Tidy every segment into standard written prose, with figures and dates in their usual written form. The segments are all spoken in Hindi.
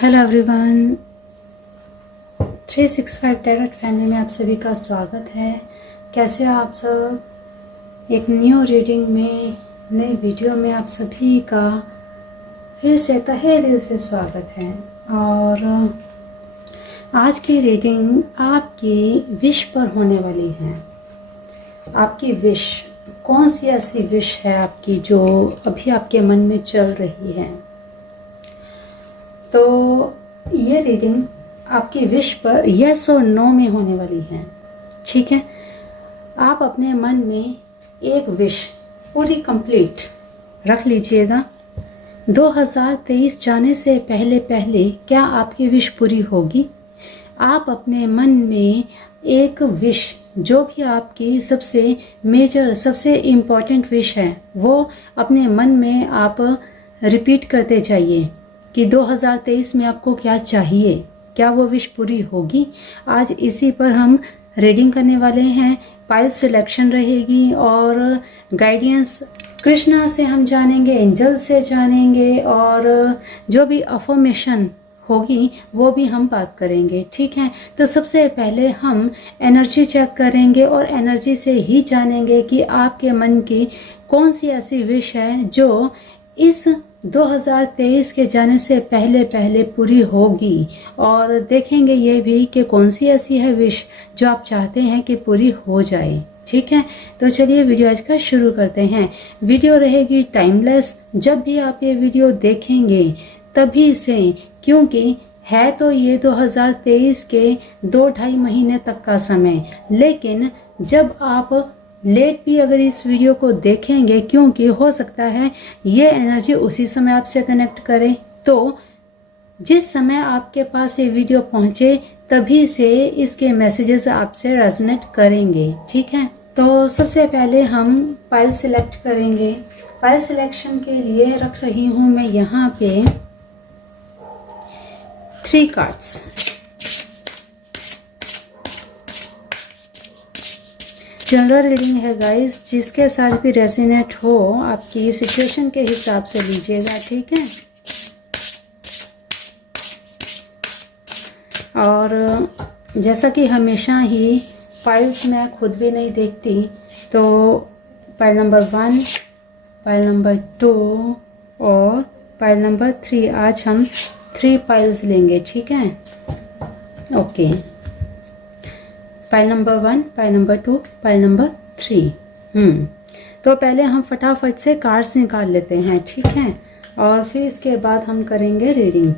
हेलो एवरीवन, 365 टैरोट फैमिली में आप सभी का स्वागत है। कैसे हो आप सब? एक न्यू रीडिंग में, नई वीडियो में आप सभी का फिर से तहे दिल से स्वागत है। और आज की रीडिंग आपकी विश पर होने वाली है। आपकी विश, कौन सी ऐसी विश है आपकी जो अभी आपके मन में चल रही है? तो ये रीडिंग आपकी विश पर यस और नो में होने वाली है। ठीक है, आप अपने मन में एक विश पूरी कंप्लीट रख लीजिएगा। 2023 जाने से पहले पहले क्या आपकी विश पूरी होगी? आप अपने मन में एक विश, जो भी आपकी सबसे मेजर, सबसे इम्पॉर्टेंट विश है, वो अपने मन में आप रिपीट करते जाइए कि 2023 में आपको क्या चाहिए, क्या वो विश पूरी होगी। आज इसी पर हम रीडिंग करने वाले हैं। पाइल सिलेक्शन रहेगी और गाइडेंस कृष्णा से हम जानेंगे, एंजल से जानेंगे, और जो भी अफर्मेशन होगी वो भी हम बात करेंगे। ठीक है, तो सबसे पहले हम एनर्जी चेक करेंगे और एनर्जी से ही जानेंगे कि आपके मन की कौन सी ऐसी विश है जो इस 2023 के जाने से पहले पहले पूरी होगी। और देखेंगे ये भी कि कौन सी ऐसी है विश जो आप चाहते हैं कि पूरी हो जाए। ठीक है, तो चलिए वीडियो आज का शुरू करते हैं। वीडियो रहेगी टाइमलेस। जब भी आप ये वीडियो देखेंगे तभी से, क्योंकि है तो ये 2023 के 2-2.5 महीने तक का समय, लेकिन जब आप लेट भी अगर इस वीडियो को देखेंगे, क्योंकि हो सकता है ये एनर्जी उसी समय आपसे कनेक्ट करे, तो जिस समय आपके पास ये वीडियो पहुंचे तभी से इसके मैसेजेस आपसे रेजोनेट करेंगे। ठीक है, तो सबसे पहले हम पाइल सिलेक्ट करेंगे। पाइल सिलेक्शन के लिए रख रही हूँ मैं यहाँ पे 3 कार्ड्स। जनरल रीडिंग है गाइस, जिसके साथ भी रेजोनेट हो आपकी सिचुएशन के हिसाब से लीजिएगा। ठीक है, और जैसा कि हमेशा ही फाइल्स मैं खुद भी नहीं देखती, तो फाइल नंबर 1, फाइल नंबर 2 और फाइल नंबर 3, आज हम 3 फाइल्स लेंगे। ठीक है, okay. File number 1, file number 2, file number 3। तो पहले हम फटाफट से कार्ड्स निकाल लेते हैं। ठीक है, और फिर इसके बाद हम करेंगे रीडिंग।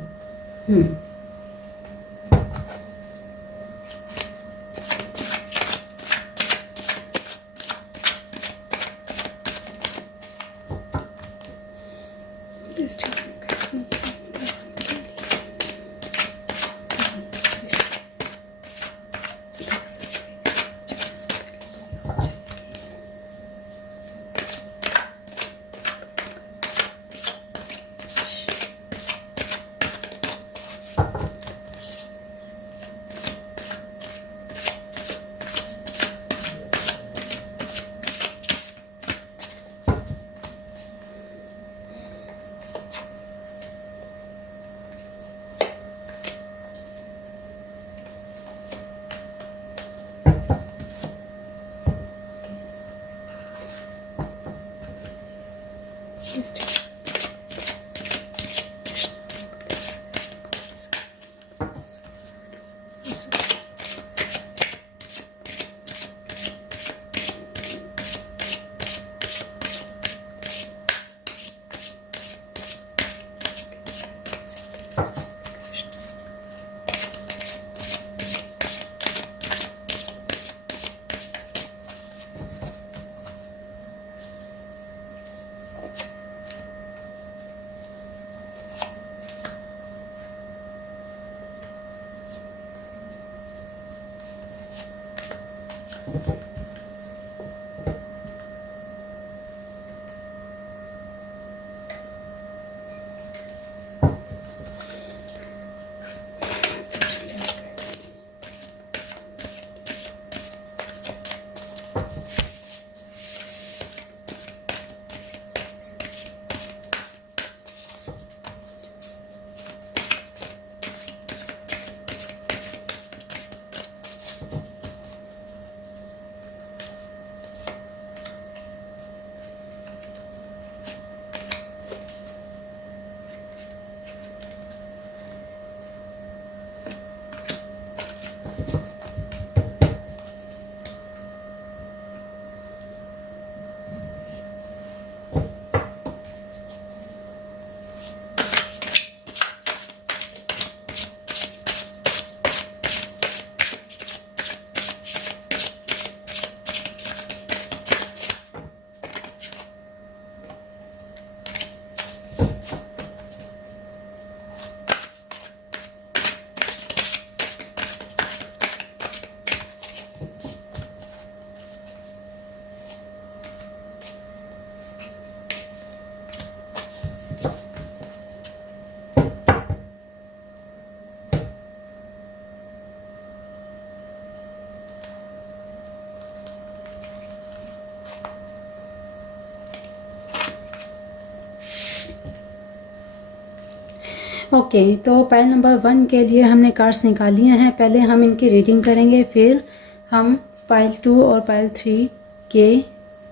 ओके, तो पाइल नंबर 1 के लिए हमने कार्ड्स निकाल लिए हैं। पहले हम इनकी रीडिंग करेंगे, फिर हम पाइल 2 और पाइल 3 के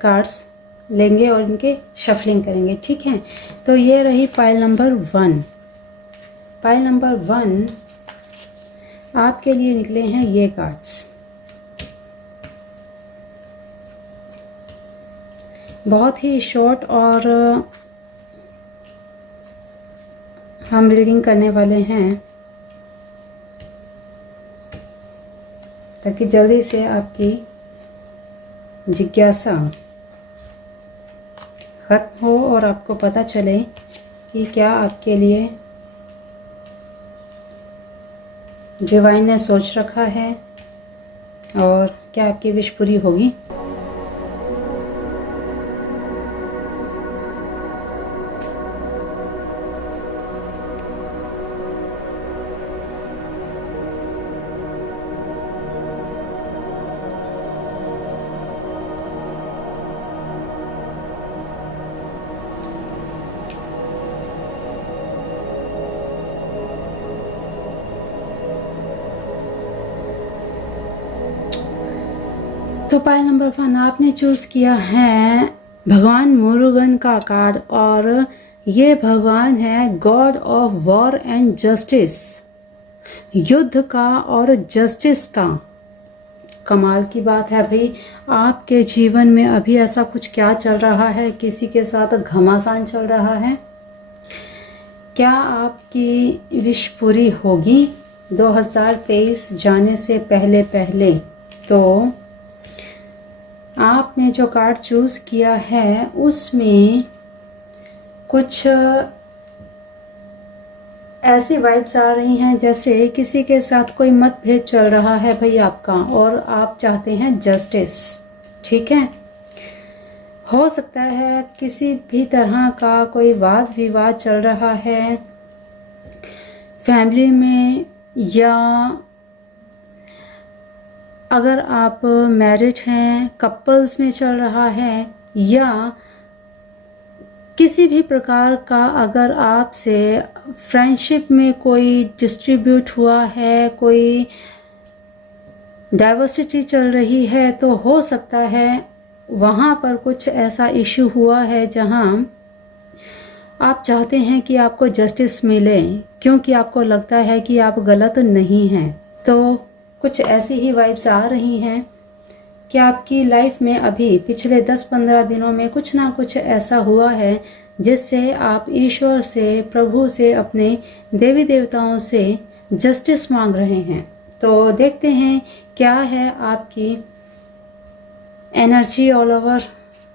कार्ड्स लेंगे और इनके शफलिंग करेंगे, ठीक है। तो ये रही पाइल नंबर 1। पाइल नंबर 1 आपके लिए निकले हैं ये कार्ड्स। बहुत ही शॉर्ट और हम रीडिंग करने वाले हैं ताकि जल्दी से आपकी जिज्ञासा खत्म हो और आपको पता चले कि क्या आपके लिए डिवाइन ने सोच रखा है और क्या आपकी विश पूरी होगी। तो पाइल नंबर 1 आपने चूज़ किया है भगवान मुरुगन का कार्ड और ये भगवान है God of war and justice, युद्ध का और जस्टिस का। कमाल की बात है भाई, आपके जीवन में अभी ऐसा कुछ क्या चल रहा है, किसी के साथ घमासान चल रहा है, क्या आपकी विश पूरी होगी 2023 जाने से पहले पहले। तो आपने जो कार्ड चूज़ किया है उसमें कुछ ऐसी वाइब्स आ रही हैं जैसे किसी के साथ कोई मतभेद चल रहा है भाई आपका और आप चाहते हैं जस्टिस, ठीक है। हो सकता है किसी भी तरह का कोई वाद विवाद चल रहा है फैमिली में, या अगर आप मैरिड हैं कपल्स में चल रहा है, या किसी भी प्रकार का अगर आपसे फ्रेंडशिप में कोई डिस्ट्रीब्यूट हुआ है, कोई डाइवर्सिटी चल रही है, तो हो सकता है वहाँ पर कुछ ऐसा इशू हुआ है जहाँ आप चाहते हैं कि आपको जस्टिस मिले क्योंकि आपको लगता है कि आप गलत नहीं हैं। तो कुछ ऐसी ही वाइब्स आ रही हैं कि आपकी लाइफ में अभी पिछले 10-15 दिनों में कुछ ना कुछ ऐसा हुआ है जिससे आप ईश्वर से, प्रभु से, अपने देवी देवताओं से जस्टिस मांग रहे हैं। तो देखते हैं क्या है आपकी एनर्जी ऑल ओवर।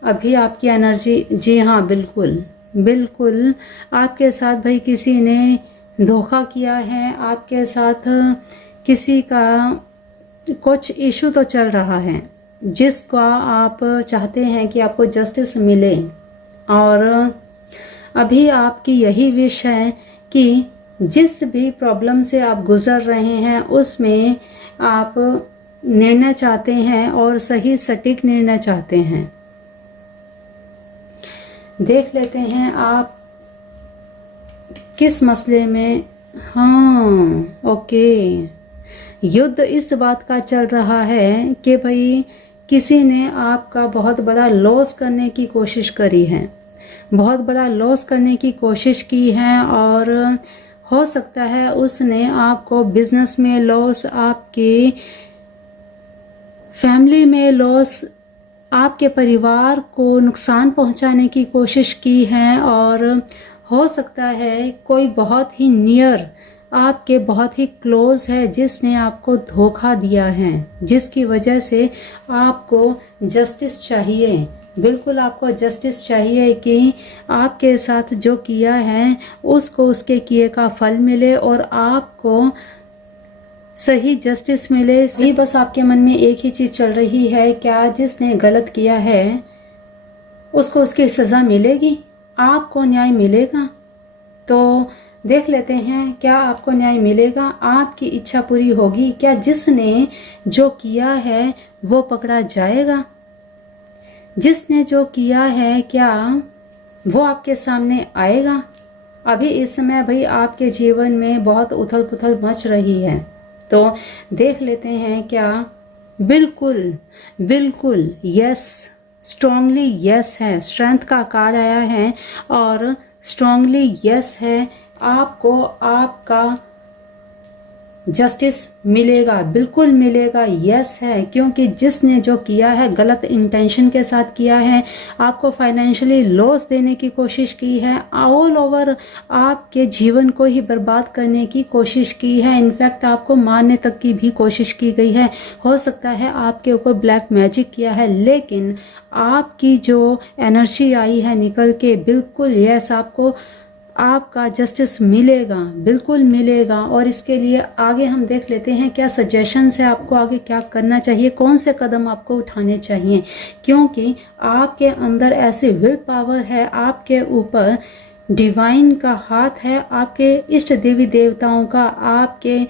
अभी आपकी एनर्जी, जी हाँ बिल्कुल बिल्कुल, आपके साथ भाई किसी ने धोखा किया है, आपके साथ किसी का कुछ इशू तो चल रहा है जिसका आप चाहते हैं कि आपको जस्टिस मिले। और अभी आपकी यही विश है कि जिस भी प्रॉब्लम से आप गुज़र रहे हैं उसमें आप निर्णय चाहते हैं और सही सटीक निर्णय चाहते हैं। देख लेते हैं आप किस मसले में। हाँ ओके, युद्ध इस बात का चल रहा है कि भाई किसी ने आपका बहुत बड़ा लॉस करने की कोशिश करी है, बहुत बड़ा लॉस करने की कोशिश की है, और हो सकता है उसने आपको बिजनेस में लॉस, आपके फैमिली में लॉस, आपके परिवार को नुकसान पहुंचाने की कोशिश की है, और हो सकता है कोई बहुत ही नियर, आपके बहुत ही क्लोज है जिसने आपको धोखा दिया है, जिसकी वजह से आपको जस्टिस चाहिए। बिल्कुल आपको जस्टिस चाहिए कि आपके साथ जो किया है उसको उसके किए का फल मिले और आपको सही जस्टिस मिले। ये बस आपके मन में एक ही चीज़ चल रही है, क्या जिसने गलत किया है उसको उसकी सज़ा मिलेगी, आपको न्याय मिलेगा। तो देख लेते हैं क्या आपको न्याय मिलेगा, आपकी इच्छा पूरी होगी क्या, जिसने जो किया है वो पकड़ा जाएगा, जिसने जो किया है क्या वो आपके सामने आएगा, अभी इस समय भाई आपके जीवन में बहुत उथल पुथल मच रही है, तो देख लेते हैं क्या बिल्कुल बिल्कुल यस, स्ट्रांगली यस है, स्ट्रेंथ का कार्ड आया है और स्ट्रांगली यस है, आपको आपका जस्टिस मिलेगा, बिल्कुल मिलेगा, यस है। क्योंकि जिसने जो किया है गलत इंटेंशन के साथ किया है, आपको फाइनेंशियली लॉस देने की कोशिश की है, ऑल ओवर आपके जीवन को ही बर्बाद करने की कोशिश की है, इनफैक्ट आपको मारने तक की भी कोशिश की गई है। हो सकता है आपके ऊपर ब्लैक मैजिक किया है, लेकिन आपकी जो एनर्जी आई है निकल के, बिल्कुल यस, आपको आपका जस्टिस मिलेगा, बिल्कुल मिलेगा। और इसके लिए आगे हम देख लेते हैं क्या सजेशंस है, आपको आगे क्या करना चाहिए, कौन से कदम आपको उठाने चाहिए। क्योंकि आपके अंदर ऐसी विल पावर है, आपके ऊपर डिवाइन का हाथ है, आपके इष्ट देवी देवताओं का, आपके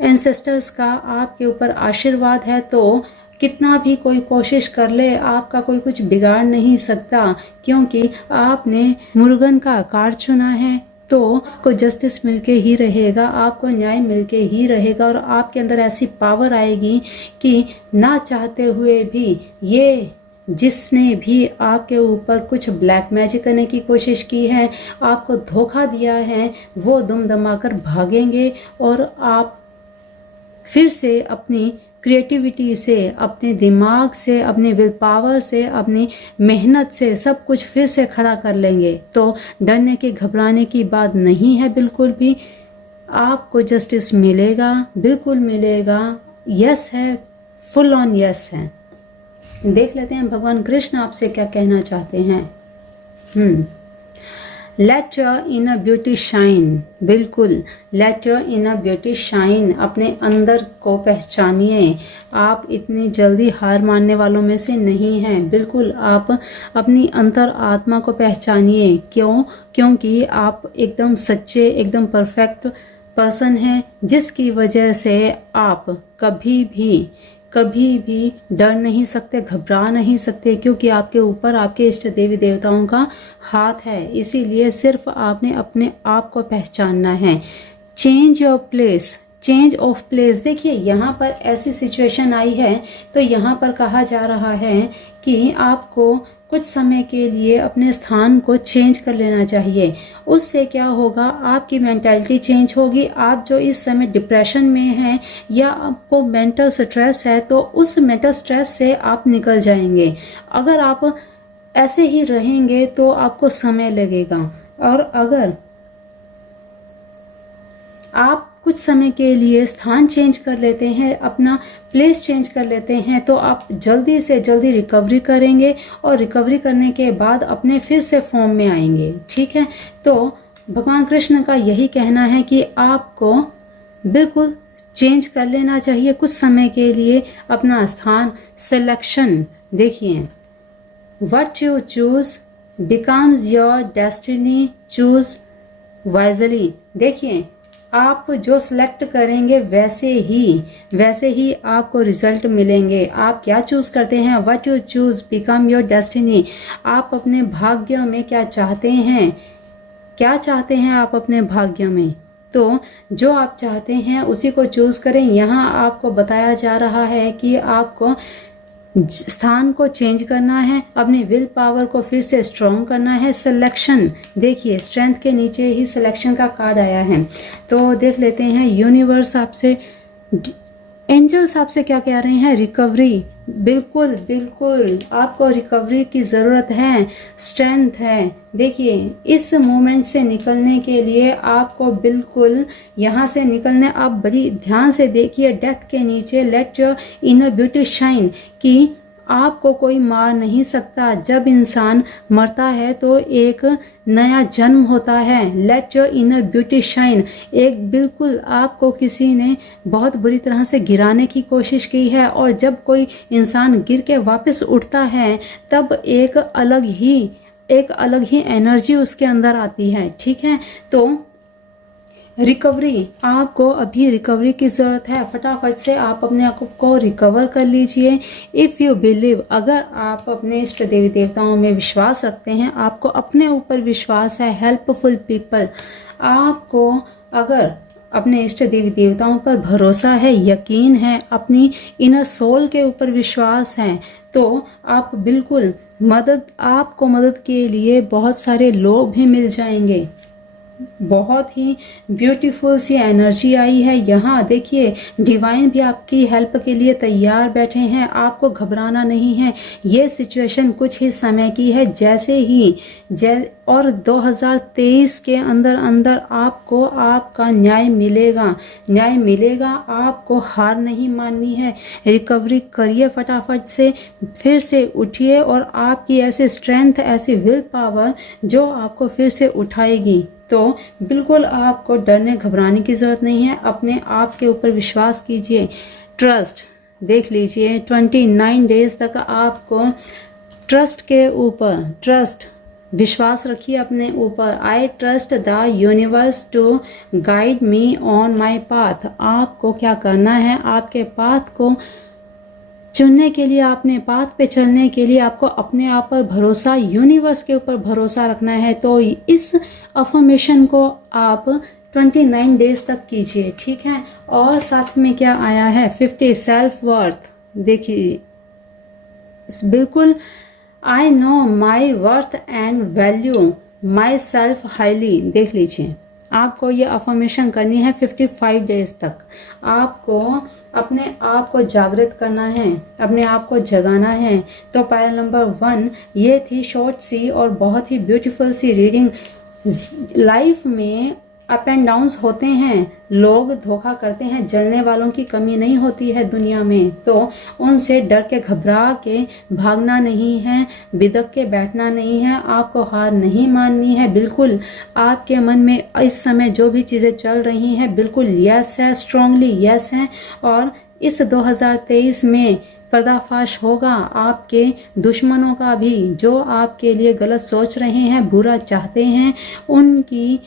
एंसेस्टर्स का आपके ऊपर आशीर्वाद है। तो कितना भी कोई कोशिश कर ले, आपका कोई कुछ बिगाड़ नहीं सकता, क्योंकि आपने मुर्गन का आकार चुना है। तो आपको जस्टिस मिलके ही रहेगा, आपको न्याय मिलके ही रहेगा, और आपके अंदर ऐसी पावर आएगी कि ना चाहते हुए भी ये जिसने भी आपके ऊपर कुछ ब्लैक मैजिक करने की कोशिश की है, आपको धोखा दिया है, वो दुम दमाकर भागेंगे और आप फिर से अपनी क्रिएटिविटी से, अपने दिमाग से, अपने विल पावर से, अपनी मेहनत से सब कुछ फिर से खड़ा कर लेंगे। तो डरने की घबराने की बात नहीं है बिल्कुल भी, आपको जस्टिस मिलेगा, बिल्कुल मिलेगा, यस है, फुल ऑन यस है। देख लेते हैं भगवान कृष्ण आपसे क्या कहना चाहते हैं। Let your inner beauty shine, बिल्कुल let your inner beauty shine, अपने अंदर को पहचानिए। आप इतनी जल्दी हार मानने वालों में से नहीं हैं, बिल्कुल आप अपनी अंतर आत्मा को पहचानिए। क्यों? क्योंकि आप एकदम सच्चे, एकदम परफेक्ट पर्सन हैं, जिसकी वजह से आप कभी भी डर नहीं सकते, घबरा नहीं सकते, क्योंकि आपके ऊपर आपके इष्ट देवी देवताओं का हाथ है। इसीलिए सिर्फ आपने अपने आप को पहचानना है। Change your place, change of place. देखिए यहाँ पर ऐसी सिचुएशन आई है, तो यहाँ पर कहा जा रहा है कि आपको कुछ समय के लिए अपने स्थान को चेंज कर लेना चाहिए। उससे क्या होगा, आपकी मेंटालिटी चेंज होगी। आप जो इस समय डिप्रेशन में हैं या आपको मेंटल स्ट्रेस है, तो उस मेंटल स्ट्रेस से आप निकल जाएंगे। अगर आप ऐसे ही रहेंगे तो आपको समय लगेगा, और अगर आप कुछ समय के लिए स्थान चेंज कर लेते हैं, अपना प्लेस चेंज कर लेते हैं, तो आप जल्दी से जल्दी रिकवरी करेंगे, और रिकवरी करने के बाद अपने फिर से फॉर्म में आएंगे। ठीक है, तो भगवान कृष्ण का यही कहना है कि आपको बिल्कुल चेंज कर लेना चाहिए कुछ समय के लिए अपना स्थान। सिलेक्शन देखिए, what you choose becomes your destiny, choose wisely. देखिए आप जो सिलेक्ट करेंगे वैसे ही आपको रिजल्ट मिलेंगे। आप क्या चूज करते हैं, what you choose become your destiny. आप अपने भाग्य में क्या चाहते हैं आप अपने भाग्य में, तो जो आप चाहते हैं उसी को चूज करें। यहाँ आपको बताया जा रहा है कि आपको स्थान को चेंज करना है, अपनी विल पावर को फिर से स्ट्रॉन्ग करना है। सिलेक्शन देखिए, स्ट्रेंथ के नीचे ही सिलेक्शन का कार्ड आया है। तो देख लेते हैं यूनिवर्स आपसे, एंजल्स आपसे क्या कह रहे हैं। रिकवरी, बिल्कुल आपको रिकवरी की ज़रूरत है, स्ट्रेंथ है। देखिए इस मोमेंट से निकलने के लिए आपको बिल्कुल यहाँ से निकलने, आप बड़ी ध्यान से देखिए डेथ के नीचे late your inner beauty shine, कि आपको कोई मार नहीं सकता। जब इंसान मरता है तो एक नया जन्म होता है। Late your inner beauty shine, एक बिल्कुल आपको किसी ने बहुत बुरी तरह से गिराने की कोशिश की है, और जब कोई इंसान गिर के वापस उठता है तब एक अलग ही एनर्जी उसके अंदर आती है। ठीक है, तो रिकवरी, आपको अभी रिकवरी की ज़रूरत है। फटाफट से आप अपने आप को रिकवर कर लीजिए। इफ़ यू बिलीव, अगर आप अपने इष्ट देवी देवताओं में विश्वास रखते हैं, आपको अपने ऊपर विश्वास है, हेल्पफुल पीपल, आपको अगर अपने इष्ट देवी देवताओं पर भरोसा है, यकीन है, अपनी इनर सोल के ऊपर विश्वास है, तो आप बिल्कुल आपको मदद के लिए बहुत सारे लोग भी मिल जाएंगे। बहुत ही ब्यूटीफुल सी एनर्जी आई है यहाँ। देखिए, डिवाइन भी आपकी हेल्प के लिए तैयार बैठे हैं। आपको घबराना नहीं है। ये सिचुएशन कुछ ही समय की है। जैसे ही और 2023 के अंदर अंदर आपको आपका न्याय मिलेगा। आपको हार नहीं माननी है। रिकवरी करिए फटाफट से, फिर से उठिए, और आपकी ऐसी स्ट्रेंथ, ऐसी विल पावर जो आपको फिर से उठाएगी। तो बिल्कुल आपको डरने घबराने की ज़रूरत नहीं है। अपने आप के ऊपर विश्वास कीजिए। ट्रस्ट, देख लीजिए 29 डेज तक आपको विश्वास रखिए अपने ऊपर। I trust the universe to guide me on my path. आपको क्या करना है, आपके पाथ को चुनने के लिए, अपने पाथ पे चलने के लिए आपको अपने आप पर भरोसा, यूनिवर्स के ऊपर भरोसा रखना है। तो इस अफर्मेशन को आप 29 डेज तक कीजिए, ठीक है। और साथ में क्या आया है, 50 सेल्फ वर्थ। देखिए बिल्कुल, I know my worth and value my self highly. देख लीजिए, आपको ये अफर्मेशन करनी है 55 डेज तक। आपको अपने आप को जागृत करना है, अपने आप को जगाना है। तो पायल नंबर 1 ये थी शॉर्ट सी और बहुत ही ब्यूटीफुल सी रीडिंग। लाइफ में अप एंड डाउन्स होते हैं, लोग धोखा करते हैं, जलने वालों की कमी नहीं होती है दुनिया में। तो उनसे डर के, घबरा के भागना नहीं है, बिदक के बैठना नहीं है, आपको हार नहीं माननी है। बिल्कुल आपके मन में इस समय जो भी चीज़ें चल रही हैं बिल्कुल यस है, स्ट्रांगली यस है। और इस 2023 में पर्दाफाश होगा आपके दुश्मनों का भी, जो आपके लिए गलत सोच रहे हैं, बुरा चाहते हैं, उनकी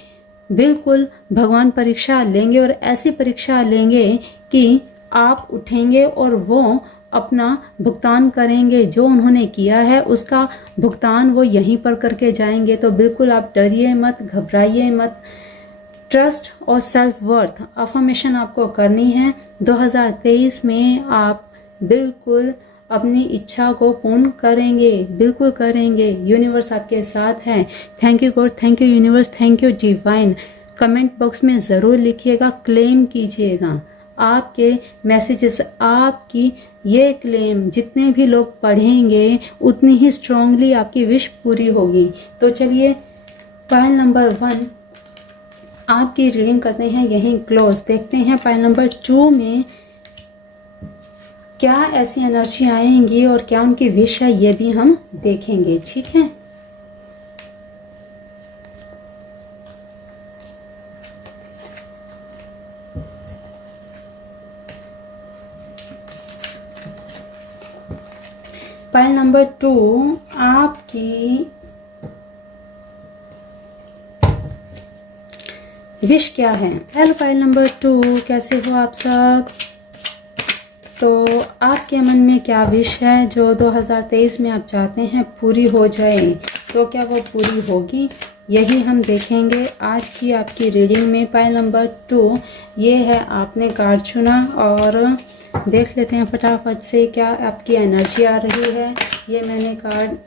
बिल्कुल भगवान परीक्षा लेंगे। और ऐसी परीक्षा लेंगे कि आप उठेंगे और वो अपना भुगतान करेंगे। जो उन्होंने किया है उसका भुगतान वो यहीं पर करके जाएंगे। तो बिल्कुल आप डरिए मत, घबराइए मत। ट्रस्ट और सेल्फ वर्थ अफर्मेशन आपको करनी है। 2023 में आप बिल्कुल अपनी इच्छा को पूर्ण करेंगे, बिल्कुल करेंगे। यूनिवर्स आपके साथ है। Thank you God, thank you universe, thank you divine. Comment box में ज़रूर लिखिएगा, क्लेम कीजिएगा आपके मैसेजेस। आपकी ये क्लेम जितने भी लोग पढ़ेंगे उतनी ही स्ट्रांगली आपकी विश पूरी होगी। तो चलिए पायल नंबर 1 आपकी रीडिंग करते हैं यहीं क्लोज। देखते हैं पायल नंबर 2 में क्या ऐसी एनर्जी आएंगी और क्या उनकी विश है, ये भी हम देखेंगे, ठीक है। पायल नंबर 2 आपकी विश क्या है। हेलो पायल नंबर 2, कैसे हो आप सब। तो आपके मन में क्या विश है जो 2023 में आप चाहते हैं पूरी हो जाए, तो क्या वो पूरी होगी, यही हम देखेंगे आज की आपकी रीडिंग में। पायल नंबर 2 ये है, आपने कार्ड चुना और देख लेते हैं फटाफट से क्या आपकी एनर्जी आ रही है। ये मैंने कार्ड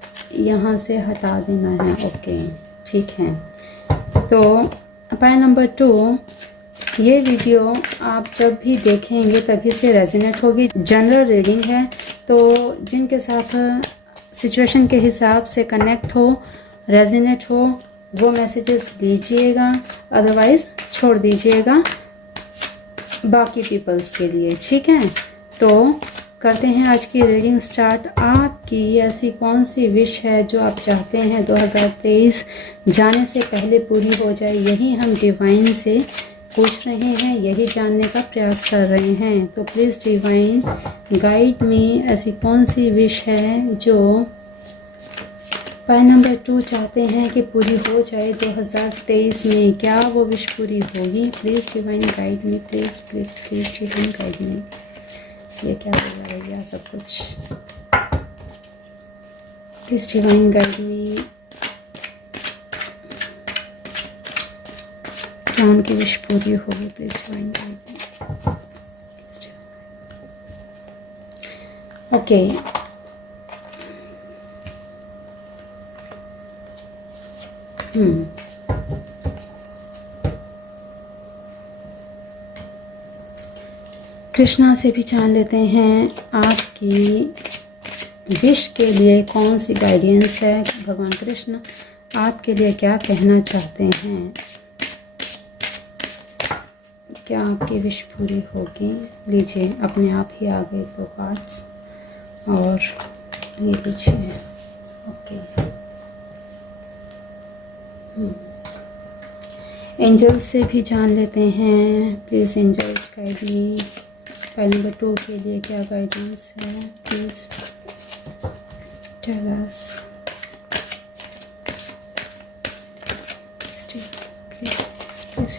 यहाँ से हटा देना है, ओके ठीक है। तो पायल नंबर 2 ये वीडियो आप जब भी देखेंगे तभी से रेजोनेट होगी। जनरल रीडिंग है, तो जिनके साथ सिचुएशन के हिसाब से कनेक्ट हो, रेजोनेट हो, वो मैसेजेस लीजिएगा, अदरवाइज़ छोड़ दीजिएगा बाकी पीपल्स के लिए, ठीक है। तो करते हैं आज की रीडिंग स्टार्ट। आपकी ऐसी कौन सी विश है जो आप चाहते हैं 2023 जाने से पहले पूरी हो जाए, यही हम डिवाइन से पूछ रहे हैं, यही जानने का प्रयास कर रहे हैं। तो प्लीज़ डिवाइन गाइड मी, ऐसी कौन सी विश है जो पॉइंट नंबर 2 चाहते हैं कि पूरी हो जाए 2023 में, क्या वो विश पूरी होगी? Please divine guide me, please please please divine guide me. ये क्या होगा भैया सब कुछ? प्लीज़ डिवाइन गाइड मी, क्या उनकी विश पूरी होगी? Please divine guide me. Okay, Krishna से भी जान लेते हैं आपकी विश के लिए कौन सी गाइडेंस है। भगवान कृष्ण आपके लिए क्या कहना चाहते हैं? क्या आपकी विश पूरी होगी? लीजिए, अपने आप ही आ गए 2 कार्ड्स और ये लीजिए। ओके, एंजल्स से भी जान लेते हैं। Please angels guide me. File number 2 के लिए क्या गाइडेंस है? Please tell us. Please please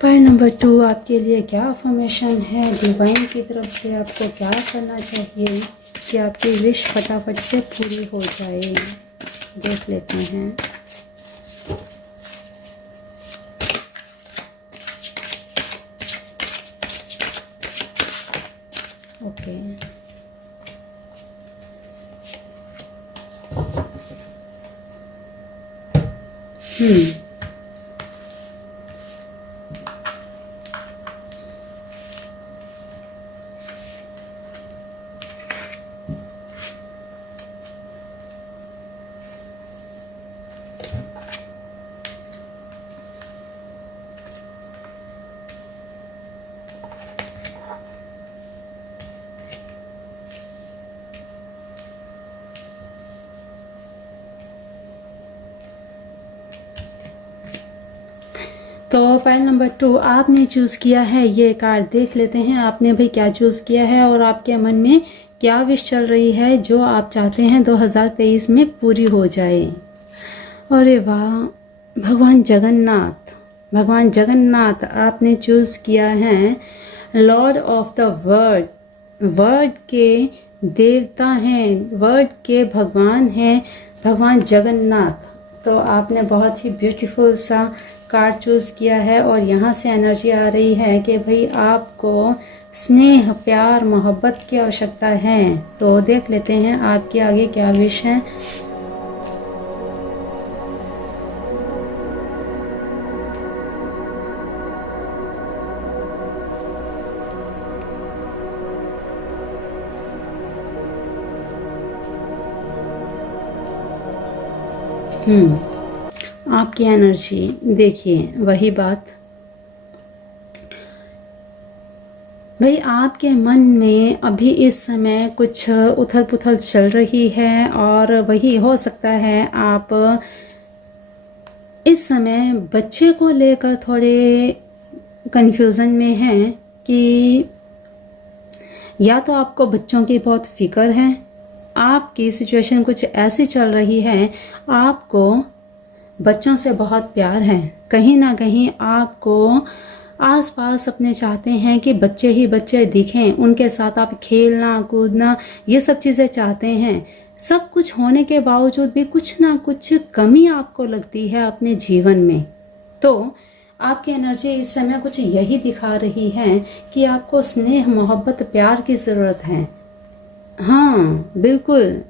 point number 2 आपके लिए क्या अफर्मेशन है? डिवाइन की तरफ से आपको क्या करना चाहिए कि आपकी विश फटाफट से पूरी हो जाए? देख लेते हैं। ओके, तो फाइल नंबर 2 आपने चूज़ किया है। ये कार्ड देख लेते हैं आपने भाई क्या चूज़ किया है और आपके मन में क्या विश चल रही है जो आप चाहते हैं 2023 में पूरी हो जाए। अरे वाह, भगवान जगन्नाथ, भगवान जगन्नाथ आपने चूज़ किया है। Lord of the word, word के देवता हैं, वर्ड के भगवान हैं भगवान जगन्नाथ। तो आपने बहुत ही ब्यूटीफुल सा कार्ड चूज़ किया है और यहाँ से एनर्जी आ रही है कि भाई आपको स्नेह, प्यार, मोहब्बत की आवश्यकता है। तो देख लेते हैं आपके आगे क्या विश है। आपकी एनर्जी देखिए, वही बात भाई आपके मन में अभी इस समय कुछ उथल पुथल चल रही है और वही हो सकता है आप इस समय बच्चे को लेकर थोड़े कन्फ्यूज़न में हैं कि या तो आपको बच्चों की बहुत फिक्र है, आपकी सिचुएशन कुछ ऐसी चल रही है, आपको बच्चों से बहुत प्यार है, कहीं ना कहीं आपको आसपास अपने चाहते हैं कि बच्चे ही बच्चे दिखें, उनके साथ आप खेलना कूदना ये सब चीज़ें चाहते हैं। सब कुछ होने के बावजूद भी कुछ ना कुछ कमी आपको लगती है अपने जीवन में। तो आपकी एनर्जी इस समय कुछ यही दिखा रही है कि आपको स्नेह, मोहब्बत, प्यार की ज़रूरत है। हाँ, बिल्कुल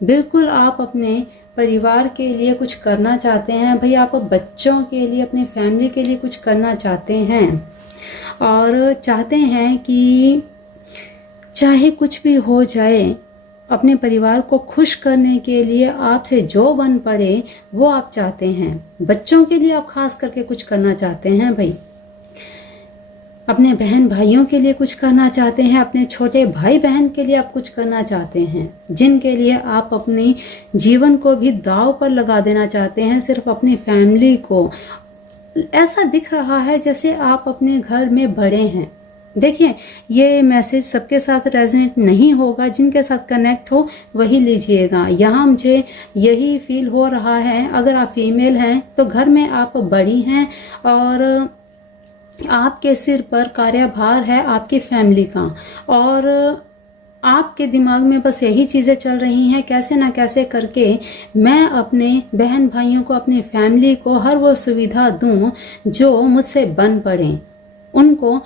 बिल्कुल आप अपने परिवार के लिए कुछ करना चाहते हैं भाई, आप बच्चों के लिए, अपनी फैमिली के लिए कुछ करना चाहते हैं और चाहते हैं कि चाहे कुछ भी हो जाए, अपने परिवार को खुश करने के लिए आपसे जो बन पड़े वो आप चाहते हैं। बच्चों के लिए आप खास करके कुछ करना चाहते हैं भाई। अपने बहन भाइयों के लिए कुछ करना चाहते हैं, अपने छोटे भाई बहन के लिए आप कुछ करना चाहते हैं, जिनके लिए आप अपनी जीवन को भी दांव पर लगा देना चाहते हैं, सिर्फ अपनी फैमिली को। ऐसा दिख रहा है जैसे आप अपने घर में बड़े हैं। देखिए, ये मैसेज सबके साथ रेजोनेट नहीं होगा, जिनके साथ कनेक्ट हो वही लीजिएगा। यहाँ मुझे यही फील हो रहा है, अगर आप फीमेल हैं तो घर में आप बड़ी हैं और आपके सिर पर कार्यभार है आपकी फैमिली का, और आपके दिमाग में बस यही चीज़ें चल रही हैं, कैसे ना कैसे करके मैं अपने बहन भाइयों को, अपनी फैमिली को हर वो सुविधा दूं जो मुझसे बन पड़े, उनको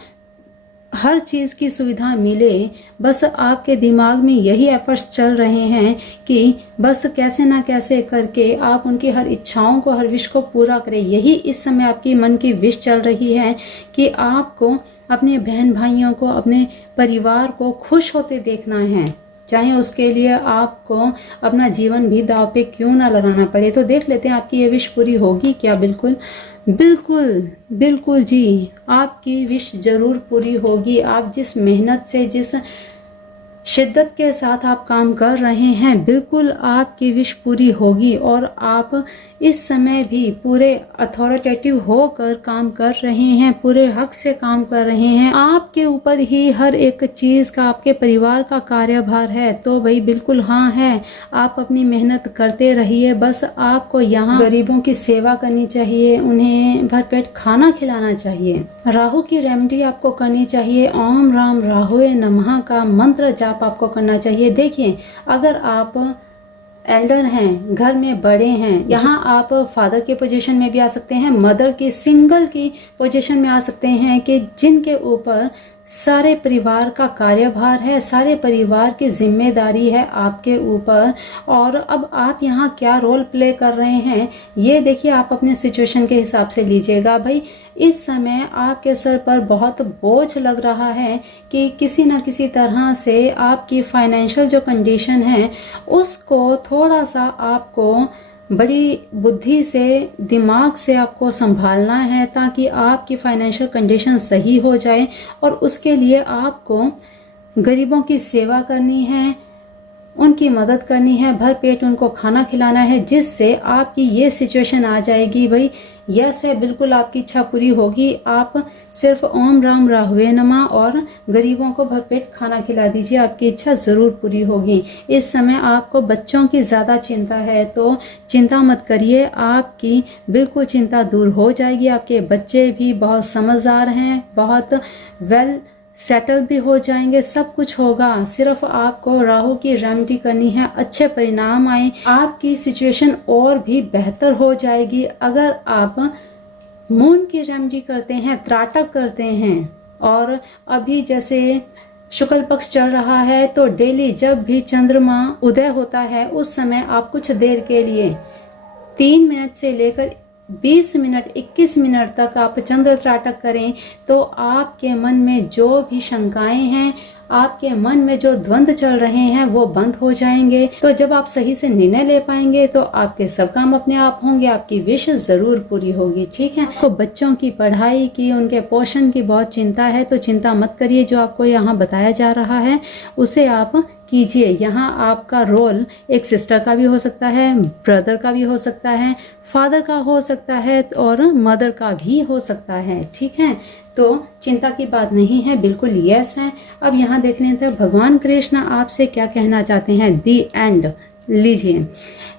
हर चीज़ की सुविधा मिले। बस आपके दिमाग में यही एफर्ट्स चल रहे हैं कि बस कैसे ना कैसे करके आप उनकी हर इच्छाओं को, हर विश को पूरा करें। यही इस समय आपकी मन की विश चल रही है कि आपको अपने बहन भाइयों को, अपने परिवार को खुश होते देखना है, चाहे उसके लिए आपको अपना जीवन भी दांव पे क्यों ना लगाना पड़े। तो देख लेते हैं आपकी ये विश पूरी होगी क्या। बिल्कुल बिल्कुल बिल्कुल जी, आपकी विश जरूर पूरी होगी। आप जिस मेहनत से, जिस शिद्दत के साथ आप काम कर रहे हैं, बिल्कुल आपकी विश पूरी होगी। और आप इस समय भी पूरे अथॉरिटेटिव होकर काम कर रहे हैं, पूरे हक से काम कर रहे हैं। आपके ऊपर ही हर एक चीज़ का, आपके परिवार का कार्यभार है। तो भाई बिल्कुल हाँ है, आप अपनी मेहनत करते रहिए। बस आपको यहाँ गरीबों की सेवा करनी चाहिए, उन्हें भरपेट खाना खिलाना चाहिए। राहु की रेमेडी आपको करनी चाहिए। ओम राम राहुए नमः का मंत्र जाप आपको करना चाहिए। देखिए, अगर आप एल्डर हैं, घर में बड़े हैं, यहाँ आप फादर के पोजीशन में भी आ सकते हैं, मदर की, सिंगल की पोजीशन में आ सकते हैं, कि जिनके ऊपर सारे परिवार का कार्यभार है, सारे परिवार की जिम्मेदारी है आपके ऊपर। और अब आप यहाँ क्या रोल प्ले कर रहे हैं, ये देखिए, आप अपने सिचुएशन के हिसाब से लीजिएगा। भाई इस समय आपके सर पर बहुत बोझ लग रहा है कि किसी न किसी तरह से आपकी फाइनेंशियल जो कंडीशन है उसको थोड़ा सा आपको बड़ी बुद्धि से, दिमाग से आपको संभालना है, ताकि आपकी फाइनेंशियल कंडीशन सही हो जाए। और उसके लिए आपको गरीबों की सेवा करनी है, उनकी मदद करनी है, भर पेट उनको खाना खिलाना है, जिससे आपकी ये सिचुएशन आ जाएगी। भाई यस है, बिल्कुल आपकी इच्छा पूरी होगी। आप सिर्फ ओम राम राहुए नमः और गरीबों को भरपेट खाना खिला दीजिए, आपकी इच्छा ज़रूर पूरी होगी। इस समय आपको बच्चों की ज़्यादा चिंता है, तो चिंता मत करिए, आपकी बिल्कुल चिंता दूर हो जाएगी। आपके बच्चे भी बहुत समझदार हैं, बहुत वेल सेटल भी हो जाएंगे, सब कुछ होगा। सिर्फ आपको राहु की रेमेडी करनी है, अच्छे परिणाम आए, आपकी सिचुएशन और भी बेहतर हो जाएगी। अगर आप मून की रेमेडी करते हैं, त्राटक करते हैं, और अभी जैसे शुक्ल पक्ष चल रहा है, तो डेली जब भी चंद्रमा उदय होता है उस समय आप कुछ देर के लिए 3 मिनट से लेकर 20 मिनट, 21 मिनट तक आप चंद्र त्राटक करें, तो आपके मन में जो भी शंकाएं हैं, आपके मन में जो द्वंद्व चल रहे हैं, वो बंद हो जाएंगे। तो जब आप सही से निर्णय ले पाएंगे तो आपके सब काम अपने आप होंगे, आपकी विश जरूर पूरी होगी। ठीक है, आपको बच्चों की पढ़ाई की, उनके पोषण की बहुत चिंता है, तो चिंता मत करिए। जो आपको यहाँ बताया जा रहा है उसे आप कीजिए। यहाँ आपका रोल एक सिस्टर का भी हो सकता है, ब्रदर का भी हो सकता है, फादर का हो सकता है, और मदर का भी हो सकता है। ठीक है, तो चिंता की बात नहीं है, बिल्कुल यस है। अब यहाँ देख लेते हैं भगवान कृष्ण आपसे क्या कहना चाहते हैं। दी एंड लीजिए,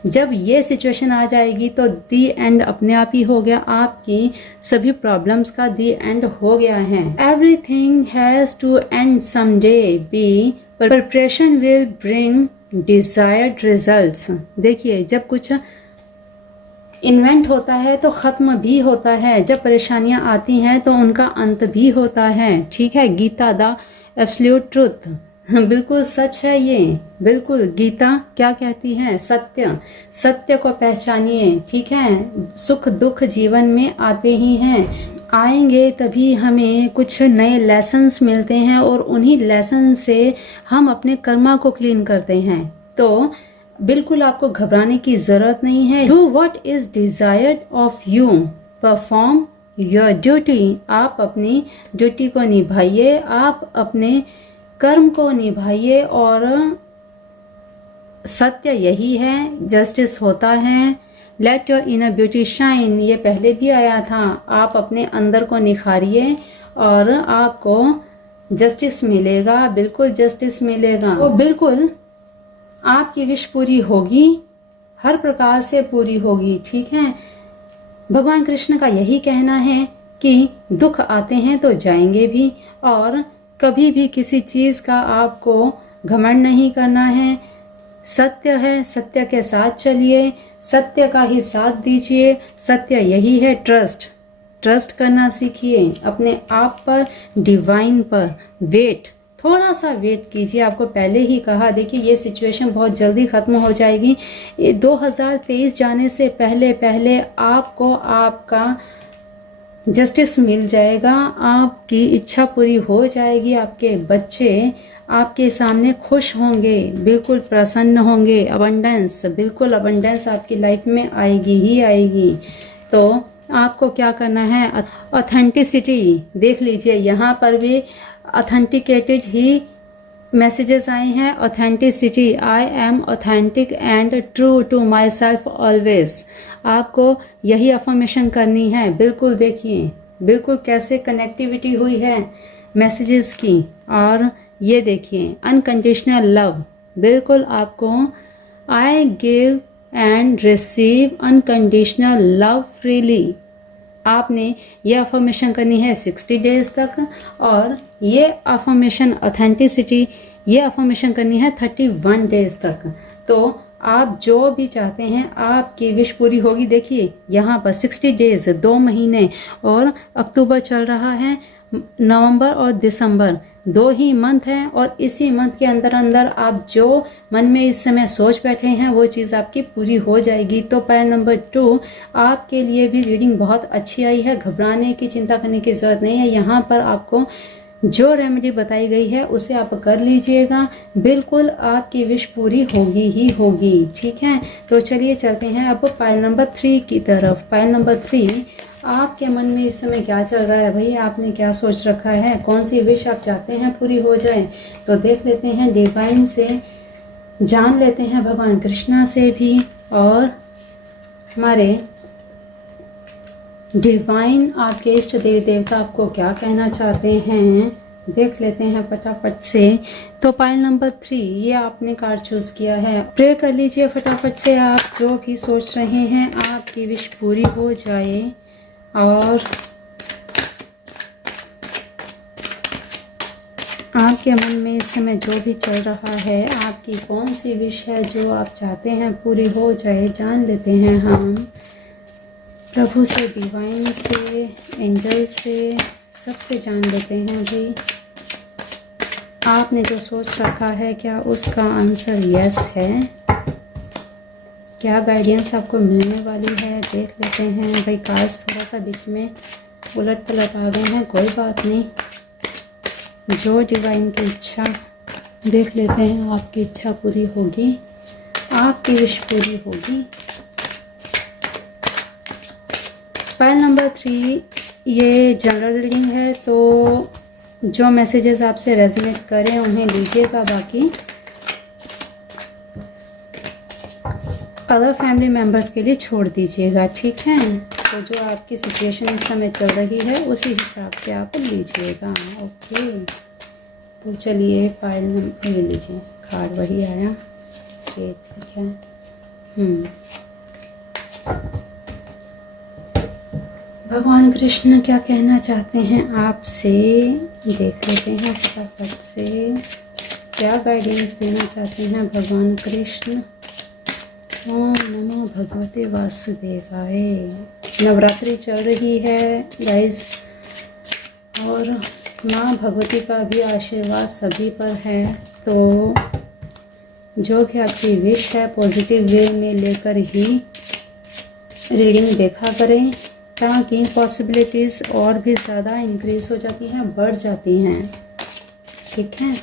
जब ये सिचुएशन आ जाएगी तो दी एंड अपने आप ही हो गया, आपकी सभी प्रॉब्लम्स का दी एंड हो गया है। Everything has to end someday, be preparation will bring desired results. देखिए, जब कुछ इन्वेंट होता है तो ख़त्म भी होता है, जब परेशानियां आती हैं तो उनका अंत भी होता है। ठीक है, गीता द एब्सोल्यूट ट्रुथ, बिल्कुल सच है ये। बिल्कुल गीता क्या कहती है, सत्य, सत्य को पहचानिए। ठीक है, सुख दुख जीवन में आते ही हैं, आएंगे तभी हमें कुछ नए लेसन्स मिलते हैं, और उन्हीं लेसन से हम अपने कर्मा को क्लीन करते हैं। तो बिल्कुल आपको घबराने की जरूरत नहीं है। Do what is desired of you, perform your duty, आप अपनी ड्यूटी को निभाइए, आप अपने कर्म को निभाइए। और सत्य यही है, जस्टिस होता है। Late your inner beauty shine, ये पहले भी आया था। आप अपने अंदर को निखारिए और आपको जस्टिस मिलेगा, बिल्कुल जस्टिस मिलेगा। तो बिल्कुल आपकी विश पूरी होगी, हर प्रकार से पूरी होगी, ठीक है। भगवान कृष्ण का यही कहना है कि दुख आते हैं तो जाएंगे भी, और कभी भी किसी चीज़ का आपको घमंड नहीं करना है। सत्य है, सत्य के साथ चलिए, सत्य का ही साथ दीजिए। सत्य यही है, ट्रस्ट करना सीखिए अपने आप पर, डिवाइन पर। वेट, थोड़ा सा वेट कीजिए। आपको पहले ही कहा, देखिए ये सिचुएशन बहुत जल्दी ख़त्म हो जाएगी। 2023 जाने से पहले पहले आपको आपका जस्टिस मिल जाएगा, आपकी इच्छा पूरी हो जाएगी। आपके बच्चे आपके सामने खुश होंगे, बिल्कुल प्रसन्न होंगे। अबंडेंस, बिल्कुल अबंडेंस आपकी लाइफ में आएगी ही आएगी। तो आपको क्या करना है, ऑथेंटिसिटी देख लीजिए, यहाँ पर भी ऑथेंटिकेटेड ही मैसेजेस आए हैं। Authenticity, I am authentic and true to my self always. आपको यही अफर्मेशन करनी है। बिल्कुल देखिए, बिल्कुल कैसे कनेक्टिविटी हुई है मैसेजेस की। और ये देखिए अनकंडीशनल लव, बिल्कुल आपको I give and receive unconditional love freely. आपने ये अफर्मेशन करनी है 60 डेज तक, और ये अफर्मेशन ऑथेंटिसिटी, ये अफर्मेशन करनी है 31 डेज तक। तो आप जो भी चाहते हैं आपकी विश पूरी होगी। देखिए यहाँ पर 60 डेज, 2 महीने, और अक्टूबर चल रहा है, नवंबर और दिसंबर 2 ही मंथ हैं, और इसी मंथ के अंदर अंदर आप जो मन में इस समय सोच बैठे हैं वो चीज़ आपकी पूरी हो जाएगी। तो पॉइंट नंबर 2, आपके लिए भी रीडिंग बहुत अच्छी आई है। घबराने की, चिंता करने की ज़रूरत नहीं है। यहाँ पर आपको जो रेमेडी बताई गई है उसे आप कर लीजिएगा, बिल्कुल आपकी विश पूरी होगी ही होगी, ठीक है। तो चलिए चलते हैं अब पाइल नंबर 3 की तरफ। पाइल नंबर 3, आपके मन में इस समय क्या चल रहा है भाई, आपने क्या सोच रखा है, कौन सी विश आप चाहते हैं पूरी हो जाए। तो देख लेते हैं, डिवाइन से जान लेते हैं, भगवान कृष्णा से भी, और हमारे डिवाइन आपके इष्ट देवी देवता आपको क्या कहना चाहते हैं, देख लेते हैं फटाफट से। तो पाइल नंबर 3, ये आपने कार्ड चूज किया है। प्रे कर लीजिए फटाफट से, आप जो भी सोच रहे हैं आपकी विश पूरी हो जाए। और आपके मन में इस समय जो भी चल रहा है, आपकी कौन सी विश है जो आप चाहते हैं पूरी हो जाए, जान लेते हैं हम प्रभु से, डिवाइन से, एंजल से, सबसे जान लेते हैं भाई। आपने जो सोच रखा है क्या उसका आंसर यस है, क्या गाइडेंस आपको मिलने वाली है, देख लेते हैं भाई। कार्ड्स थोड़ा सा बीच में उलट पलट आ गए हैं, कोई बात नहीं, जो डिवाइन की इच्छा, देख लेते हैं आपकी इच्छा पूरी होगी, आपकी विश पूरी होगी। फाइल नंबर 3, ये जनरल रीडिंग है, तो जो मैसेजेस आपसे रेजोनेट करें उन्हें लीजिएगा, बाकी अदर फैमिली मेम्बर्स के लिए छोड़ दीजिएगा, ठीक है। तो जो आपकी सिचुएशन इस समय चल रही है उसी हिसाब से आप लीजिएगा, ओके। तो चलिए फाइल नंबर ले लीजिए, कार्ड वही आया, ये ठीक है। भगवान कृष्ण क्या कहना चाहते हैं आपसे, देख लेते हैं फटाफट से, क्या गाइडेंस देना चाहते हैं भगवान कृष्ण। ओम नमो भगवते वासुदेवाय। नवरात्रि चल रही है गाइस, और माँ भगवती का भी आशीर्वाद सभी पर है। तो जो भी आपकी विश है पॉजिटिव वे में लेकर ही रीडिंग देखा करें, ताकि पॉसिबिलिटीज़ और भी ज़्यादा इंक्रीज हो जाती हैं, बढ़ जाती हैं, ठीक है।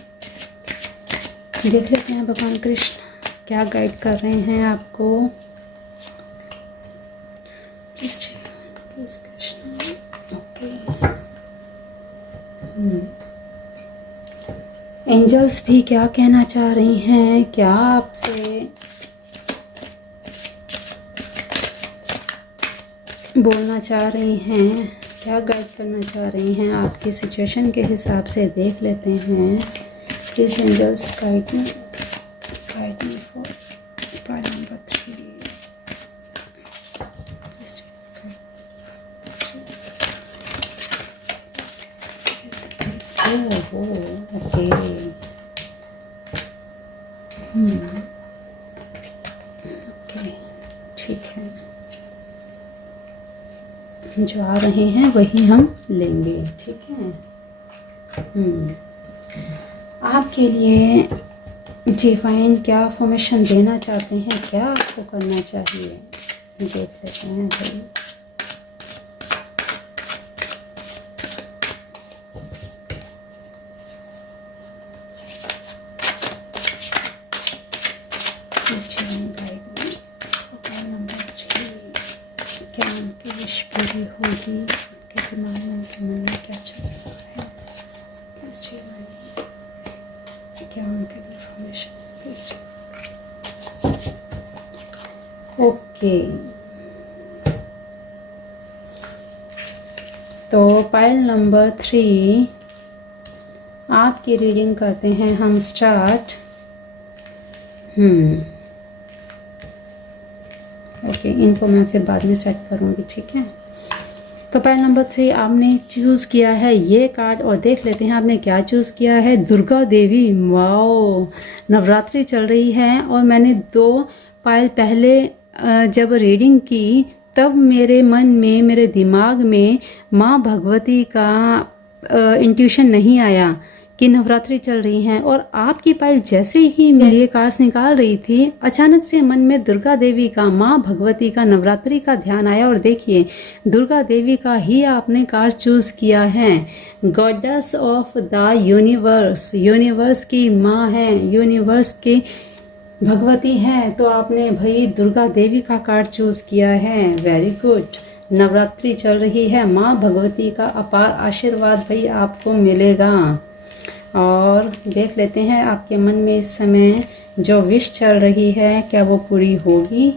देख लेते हैं भगवान कृष्ण क्या गाइड कर रहे हैं आपको। प्लीज कृष्ण, एंजल्स भी क्या कहना चाह रही हैं, क्या आपसे बोलना चाह रही हैं, क्या गाइड करना चाह रही हैं आपकी सिचुएशन के हिसाब से देख लेते हैं। Please angels guide me for file number 3। Okay, okay, ठीक है, जो आ रहे हैं वही हम लेंगे, ठीक है। आपके लिए डिवाइन क्या फॉर्मेशन देना चाहते हैं, क्या आपको करना चाहिए, देख लेते हैं भाई। क्या उनकी विश पूरी होगी, उनके दिमाग में, उनके मन में क्या चल रहा है, क्या उनके इन्फॉर्मेशन। ओके, तो पाइल नंबर 3 आपकी रीडिंग करते हैं हम स्टार्ट। ओके, इनको मैं फिर बाद में सेट करूँगी, ठीक है। तो पाइल नंबर 3 आपने चूज़ किया है ये कार्ड, और देख लेते हैं आपने क्या चूज़ किया है। दुर्गा देवी। वाओ, नवरात्रि चल रही है, और मैंने 2 पाइल पहले जब रीडिंग की तब मेरे मन में, मेरे दिमाग में माँ भगवती का इंट्यूशन नहीं आया कि नवरात्रि चल रही हैं। और आपकी पाइल जैसे ही मैं ये कार्ड्स निकाल रही थी, अचानक से मन में दुर्गा देवी का, माँ भगवती का, नवरात्रि का ध्यान आया। और देखिए, दुर्गा देवी का ही आपने कार्ड चूज़ किया है। Goddess of the universe, universe की माँ है, यूनिवर्स की भगवती है, तो आपने भाई दुर्गा देवी का कार्ड चूज़ किया है। Very good. नवरात्रि चल रही है, माँ भगवती का अपार आशीर्वाद भाई आपको मिलेगा। और देख लेते हैं आपके मन में इस समय जो विश चल रही है, क्या वो पूरी होगी।